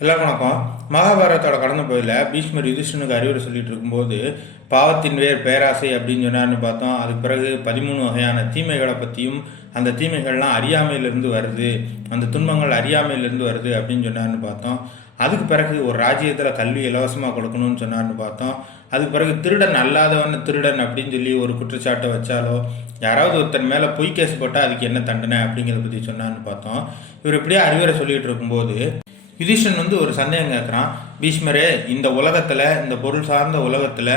எல்லாருக்கும் வணக்கம். மகாபாரதத்தோட கடந்த பகுதியில் பீஷ்மர் யுதிஷ்டனுக்கு அறிவுரை சொல்லிட்டு இருக்கும்போது பாவத்தின் வேர் பேராசை அப்படின்னு சொன்னார்னு பார்த்தோம். அதுக்கு பிறகு 13 வகையான தீமைகளை பற்றியும் அந்த தீமைகள்லாம் அறியாமையிலிருந்து வருது, அந்த துன்பங்கள் அறியாமையிலிருந்து வருது அப்படின்னு சொன்னார்னு பார்த்தோம். அதுக்கு பிறகு ஒரு ராஜ்யத்தில் கல்வி இலவசமாக கொடுக்கணும்னு சொன்னார்னு பார்த்தோம். அதுக்கு பிறகு திருடன் அல்லாதவன் திருடன் அப்படின்னு சொல்லி ஒரு குற்றச்சாட்டை வச்சாலோ, யாராவது ஒருத்தன் மேலே பொய் கேஸ் போட்டால் அதுக்கு என்ன தண்டனை அப்படிங்கிறத பற்றி சொன்னார்னு பார்த்தோம். இவர் இப்படியே அறிவுரை சொல்லிட்டு இருக்கும்போது யுதிஷ்டன் ஒரு சந்தேகம் கேட்குறான். பீஷ்மரே, இந்த உலகத்தில், இந்த பொருள் சார்ந்த உலகத்தில்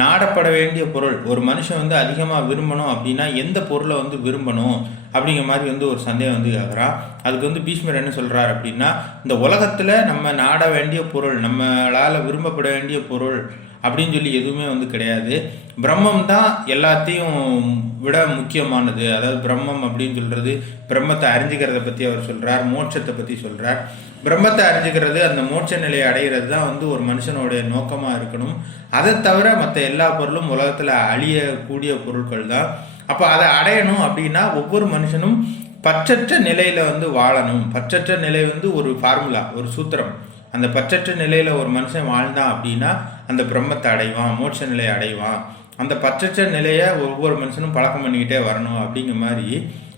நாடப்பட வேண்டிய பொருள் ஒரு மனுஷன் அதிகமாக விரும்பணும் அப்படின்னா எந்த பொருளை விரும்பணும் அப்படிங்கிற மாதிரி ஒரு சந்தேகம் கேட்குறான். அதுக்கு பீஷ்மர் என்ன சொல்கிறார் அப்படின்னா, இந்த உலகத்தில் நம்ம நாட வேண்டிய பொருள், நம்மளால் விரும்பப்பட வேண்டிய பொருள் அப்படின்னு சொல்லி எதுவுமே கிடையாது. பிரம்மம் தான் எல்லாத்தையும் விட முக்கியமானது. அதாவது பிரம்மம் அப்படின்னு சொல்கிறது, பிரம்மத்தை அறிஞ்சிக்கிறத பற்றி அவர் சொல்கிறார், மோட்சத்தை பற்றி சொல்கிறார். பிரம்மத்தை அறிஞ்சிக்கிறது, அந்த மோட்ச நிலையை அடைகிறது தான் ஒரு மனுஷனுடைய நோக்கமாக இருக்கணும். அதை தவிர மற்ற எல்லா பொருளும் உலகத்தில் அழியக்கூடிய பொருட்கள் தான். அப்போ அதை அடையணும் அப்படின்னா ஒவ்வொரு மனுஷனும் பற்றற்ற நிலையில் வாழணும். பற்றற்ற நிலை ஒரு ஃபார்முலா, ஒரு சூத்திரம். அந்த பற்றற்ற நிலையில் ஒரு மனுஷன் வாழ்ந்தான் அப்படின்னா அந்த பிரம்மத்தை அடைவான், மோட்ச நிலையை அடைவான். அந்த பற்றற்ற நிலையை ஒவ்வொரு மனுஷனும் பழக்கம் பண்ணிக்கிட்டே வரணும் அப்படிங்கிற மாதிரி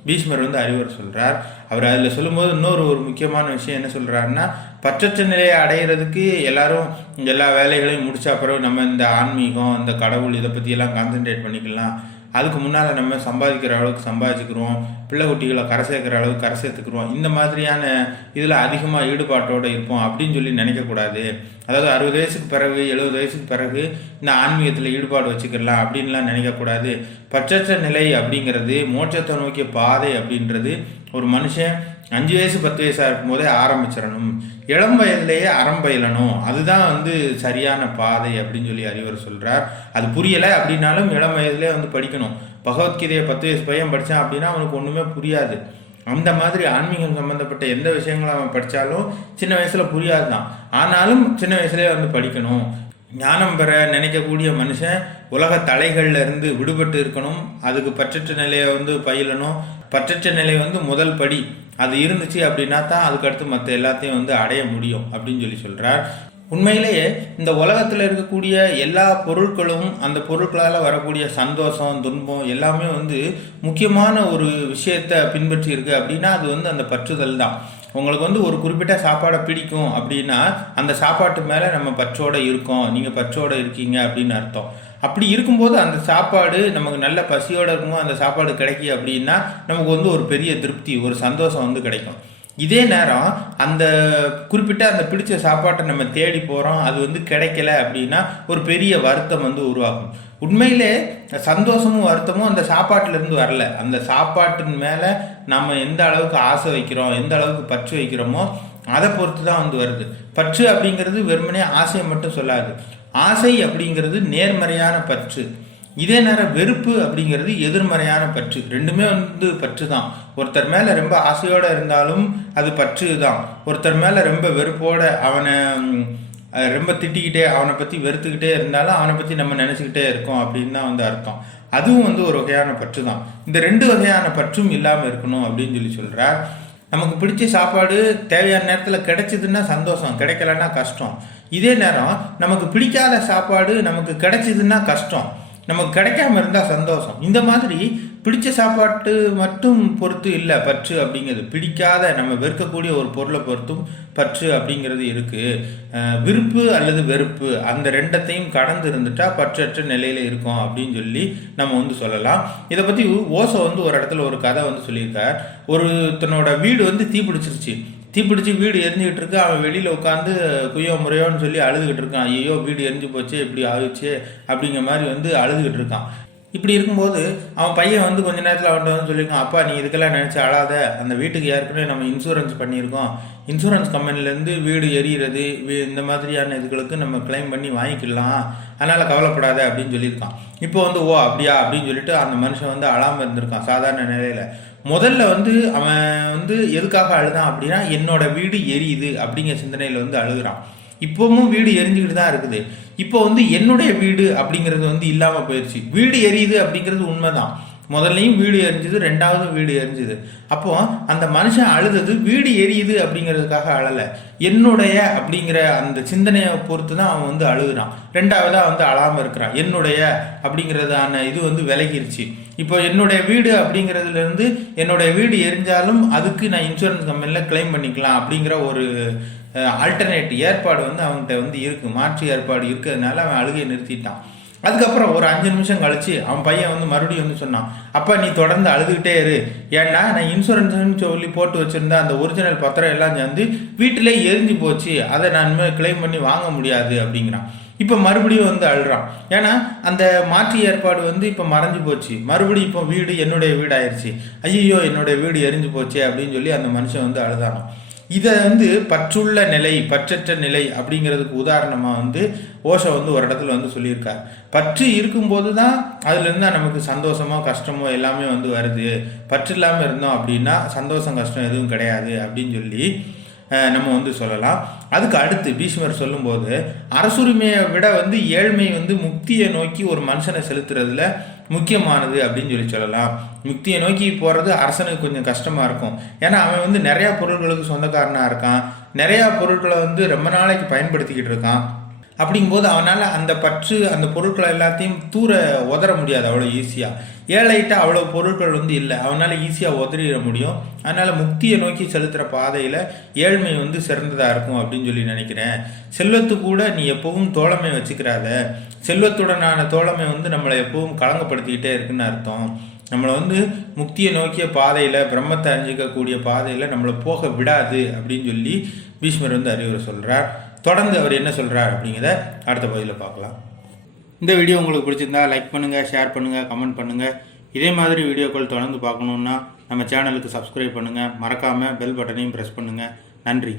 பீஷ்மர் அறிவுரை சொல்கிறார். அவர் அதில் சொல்லும்போது ஒரு முக்கியமான விஷயம் என்ன சொல்கிறாருன்னா, பற்றற்ற நிலையை அடைகிறதுக்கு எல்லாரும் எல்லா வேலைகளையும் முடிச்ச பிறகு நம்ம இந்த ஆன்மீகம், இந்த கடவுள் இதை பற்றியெல்லாம் கான்சென்ட்ரேட் பண்ணிக்கலாம். அதுக்கு முன்னால் நம்ம சம்பாதிக்கிற அளவுக்கு சம்பாதிச்சுக்கிறோம், பிள்ளை குட்டிகளை கரை சேர்க்குற அளவுக்கு கரை சேர்த்துக்கிறோம், இந்த மாதிரியான இதில் அதிகமாக ஈடுபாட்டோடு இருப்போம் அப்படின்னு சொல்லி நினைக்கக்கூடாது. அதாவது 60 வயசுக்கு பிறகு 70 வயசுக்கு பிறகு இந்த ஆன்மீகத்தில் ஈடுபாடு வச்சுக்கலாம் அப்படின்லாம் நினைக்கக்கூடாது. பற்றற்ற நிலை அப்படிங்கிறது, மோட்சத்தை நோக்கிய பாதை அப்படின்றது ஒரு மனுஷன் 5 வயசு 10 வயசாக இருக்கும்போதே ஆரம்பிச்சிடணும். இளம் வயதிலேயே அறம் பயிலணும். அதுதான் சரியான பாதை அப்படின்னு சொல்லி அறிவுரை சொல்கிறார். அது புரியலை அப்படின்னாலும் இளம் வயதிலே படிக்கணும். பகவத்கீதையை 10 வயசு பையன் படித்தான் அப்படின்னா அவனுக்கு ஒன்றுமே புரியாது. அந்த மாதிரி ஆன்மீகம் சம்மந்தப்பட்ட எந்த விஷயங்களும் அவன் படித்தாலும் சின்ன வயசில் புரியாது தான். ஆனாலும் சின்ன வயசுலேயே படிக்கணும். ஞானம் பெற நினைக்கக்கூடிய மனுஷன் உலக தலைகள்ல இருந்து விடுபட்டு இருக்கணும். அதுக்கு பற்றற்ற நிலையை பயிலணும். பற்றற்ற நிலை முதல் படி. அது இருந்துச்சு அப்படின்னா தான் அதுக்கடுத்து மற்ற எல்லாத்தையும் அடைய முடியும் அப்படின்னு சொல்லி சொல்கிறார். உண்மையிலேயே இந்த உலகத்தில் இருக்கக்கூடிய எல்லா பொருட்களும், அந்த பொருட்களால் வரக்கூடிய சந்தோஷம், துன்பம் எல்லாமே முக்கியமான ஒரு விஷயத்தை பின்பற்றி இருக்கு அப்படின்னா அது அந்த பற்றுதல் தான். உங்களுக்கு ஒரு குறிப்பிட்ட சாப்பாடை பிடிக்கும் அப்படின்னா அந்த சாப்பாட்டு மேலே நம்ம பற்றோடு இருக்கோம், நீங்கள் பற்றோடு இருக்கீங்க அப்படின்னு அர்த்தம். அப்படி இருக்கும்போது அந்த சாப்பாடு நமக்கு நல்ல பசியோடு இருக்கும்போது அந்த சாப்பாடு கிடைக்கி அப்படின்னா நமக்கு ஒரு பெரிய திருப்தி, ஒரு சந்தோஷம் கிடைக்கும். இதே நேரம் அந்த குறிப்பிட்ட அந்த பிடிச்ச சாப்பாட்டை நம்ம தேடி போகிறோம், அது கிடைக்கல அப்படின்னா ஒரு பெரிய வருத்தம் உருவாகும். உண்மையிலே சந்தோஷமும் வருத்தமும் அந்த சாப்பாட்டிலேருந்து வரல. அந்த சாப்பாட்டின் மேலே நம்ம எந்த அளவுக்கு ஆசை வைக்கிறோம், எந்த அளவுக்கு பற்று வைக்கிறோமோ அதை பொறுத்து தான் வருது. பற்று அப்படிங்கிறது வெறுமனே ஆசையை மட்டும் சொல்லாது. ஆசை அப்படிங்கிறது நேர்மறையான பற்று. இதே நேரம் வெறுப்பு அப்படிங்கிறது எதிர்மறையான பற்று. ரெண்டுமே பற்று தான். ஒருத்தர் மேலே ரொம்ப ஆசையோடு இருந்தாலும் அது பற்று தான். ஒருத்தர் மேலே ரொம்ப வெறுப்போடு, அவனை ரொம்ப திட்டிக்கிட்டே, அவனை பற்றி வெறுத்துக்கிட்டே இருந்தாலும் அவனை பற்றி நம்ம நினச்சிக்கிட்டே இருக்கோம் அப்படின்னு தான் அர்த்தம். அதுவும் ஒரு வகையான பற்று தான். இந்த 2 வகையான பற்றும் இல்லாமல் இருக்கணும் அப்படின்னு சொல்லி சொல்கிறார். நமக்கு பிடிச்ச சாப்பாடு தேவையான நேரத்தில் கிடைச்சிதுன்னா சந்தோஷம், கிடைக்கலன்னா கஷ்டம். இதே நேரம் நமக்கு பிடிக்காத சாப்பாடு நமக்கு கிடைச்சிதுன்னா கஷ்டம், நமக்கு கிடைக்காம இருந்தால் சந்தோஷம். இந்த மாதிரி பிடிச்ச சாப்பாட்டு மட்டும் பொறுத்து இல்லை பற்று அப்படிங்கிறது. பிடிக்காத, நம்ம வெறுக்கக்கூடிய ஒரு பொருளை பொறுத்தும் பற்று அப்படிங்கிறது இருக்குது. விருப்பு அல்லது வெறுப்பு அந்த ரெண்டத்தையும் கடந்து இருந்துட்டா பற்றற்ற நிலையில் இருக்கும் அப்படின்னு சொல்லி நம்ம சொல்லலாம். இதை பற்றி ஓசோ ஒரு இடத்துல ஒரு கதை சொல்லியிருக்கார். தன்னோட வீடு தீப்பிடிச்சிருச்சு. தீப்பிடிச்சு வீடு எரிஞ்சுக்கிட்டு இருக்கு. அவன் வெளியில் உட்காந்து குய்யோ முறையோன்னு சொல்லி அழுதுகிட்டு இருக்கான். ஐயோ வீடு எரிஞ்சு போச்சு, இப்படி ஆயிடுச்சு அப்படிங்கிற மாதிரி அழுதுகிட்டு இருக்கான். இப்படி இருக்கும்போது அவன் பையன் கொஞ்ச நேரத்தில் அவன்கிட்ட சொல்லியிருக்கான், அப்பா நீ இதுக்கெல்லாம் நினச்சி அழாத, அந்த வீட்டுக்கு ஏற்கனவே நம்ம இன்சூரன்ஸ் பண்ணியிருக்கோம். இன்சூரன்ஸ் கம்பெனிலேருந்து வீடு எரியிறது இந்த மாதிரியான இதுகளுக்கு நம்ம கிளைம் பண்ணி வாங்கிக்கலாம், அதனால் கவலைப்படாத அப்படின்னு சொல்லியிருக்கான். இப்போ ஓ அப்படியா அப்படின்னு சொல்லிட்டு அந்த மனுஷன் அழாமல் இருந்திருக்கான் சாதாரண நிலையில். முதல்ல அவன் எதுக்காக அழுதான் அப்படின்னா என்னோட வீடு எரியுது அப்படிங்கிற சிந்தனையில் அழுகுறான். இப்போவும் வீடு எரிஞ்சுக்கிட்டு தான் இருக்குது. இப்போ என்னுடைய வீடு அப்படிங்கிறது இல்லாமல் போயிடுச்சு. வீடு எரியுது அப்படிங்கிறது உண்மைதான். முதல்லையும் வீடு எரிஞ்சுது, ரெண்டாவது வீடு எரிஞ்சுது. அப்போ அந்த மனுஷன் அழுதது வீடு எரியுது அப்படிங்கிறதுக்காக அழலை, என்னுடைய அப்படிங்கிற அந்த சிந்தனையை பொறுத்து தான் அவன் வந்து அழுகுறான். ரெண்டாவதா வந்து அழாமல் இருக்கிறான். என்னுடைய அப்படிங்கிறதான இது வந்து விலகிருச்சு. இப்போ என்னுடைய வீடு அப்படிங்கிறதுல இருந்து என்னுடைய வீடு எரிஞ்சாலும் அதுக்கு நான் இன்சூரன்ஸ் கம்பெனியில் கிளைம் பண்ணிக்கலாம் அப்படிங்கிற ஒரு ஆல்டர்னேட் ஏற்பாடு வந்து அவன்கிட்ட வந்து இருக்கு, மாற்று ஏற்பாடு இருக்கிறதுனால அவன் அழுகையை நிறுத்திட்டான். அதுக்கப்புறம் ஒரு 5 நிமிஷம் கழிச்சு அவன் பையன் வந்து மறுபடியும் வந்து சொன்னான், அப்பா நீ தொடர்ந்து அழுதுகிட்டே இரு, ஏன்னா நான் இன்சூரன்ஸ்னு சொல்லி போட்டு வச்சிருந்தேன் அந்த ஒரிஜினல் பத்திரம் எல்லாம் சேர்ந்து வீட்டிலே எரிஞ்சு போச்சு, அதை நான் கிளைம் பண்ணி வாங்க முடியாது அப்படிங்கிறான். இப்போ மறுபடியும் வந்து அழுறான், ஏன்னா அந்த மாற்று ஏற்பாடு வந்து இப்போ மறைஞ்சு போச்சு. மறுபடியும் இப்போ வீடு என்னுடைய வீடு ஆயிடுச்சு, ஐயோ என்னுடைய வீடு எரிஞ்சு போச்சு அப்படின்னு சொல்லி அந்த மனுஷன் வந்து அழுதானோ. இதை வந்து பற்றுள்ள நிலை, பற்றற்ற நிலை அப்படிங்கிறதுக்கு உதாரணமாக வந்து ஓஷோ வந்து ஒரு இடத்துல வந்து சொல்லியிருக்கார். பற்று இருக்கும்போது தான் அதுலேருந்து நமக்கு சந்தோஷமோ கஷ்டமோ எல்லாமே வந்து வருது. பற்று இல்லாமல் இருந்தோம் அப்படின்னா சந்தோஷம் கஷ்டம் எதுவும் கிடையாது அப்படின்னு சொல்லி நம்ம வந்து சொல்லலாம். அதுக்கு அடுத்து பீஷ்மர் சொல்லும்போது அரசுரிமையை விட வந்து ஏழ்மை வந்து முக்தியை நோக்கி ஒரு மனுஷனை செலுத்துறதுல முக்கியமானது அப்படின்னு சொல்லலாம். முக்தியை நோக்கி போகிறது அரசனுக்கு கொஞ்சம் கஷ்டமாக இருக்கும், ஏன்னா அவன் வந்து நிறையா பொருட்களுக்கு சொந்தக்காரனாக இருக்கான், நிறையா பொருட்களை வந்து ரொம்ப நாளைக்கு பயன்படுத்திக்கிட்டு இருக்கான். அப்படிங்கும்போது அவனால் அந்த பற்று அந்த பொருட்களை எல்லாத்தையும் தூர உதற முடியாது அவ்வளோ ஈஸியாக. ஏழைகிட்ட அவ்வளோ பொருட்கள் வந்து இல்லை, அவனால் ஈஸியாக உதறிட முடியும். அதனால் முக்தியை நோக்கி செலுத்துகிற பாதையில் ஏழ்மை வந்து சிறந்ததாக இருக்கும் அப்படின்னு சொல்லி நினைக்கிறேன். செல்வத்து கூட நீ எப்பவும் தோழமை வச்சுக்கிறாத, செல்வத்துடனான தோழமை வந்து நம்மளை எப்பவும் கலங்கப்படுத்திக்கிட்டே இருக்குன்னு அர்த்தம். நம்மளை வந்து முக்தியை நோக்கிய பாதையில், பிரம்மத்தை அறிஞ்சிக்கக்கூடிய பாதையில் நம்மளை போக விடாது அப்படின்னு சொல்லி பீஷ்மர் வந்து அறிவுரை சொல்கிறார். தொடர்ந்து அவர் என்ன சொல்கிறார் அப்படிங்கிறத அடுத்த பகுதியில் பார்க்கலாம். இந்த வீடியோ உங்களுக்கு பிடிச்சிருந்தா லைக் பண்ணுங்கள், ஷேர் பண்ணுங்கள், கமெண்ட் பண்ணுங்கள். இதே மாதிரி வீடியோக்கள் தொடர்ந்து பார்க்கணுன்னா நம்ம சேனலுக்கு சப்ஸ்கிரைப் பண்ணுங்கள். மறக்காமல் பெல் பட்டனையும் ப்ரெஸ் பண்ணுங்கள். நன்றி.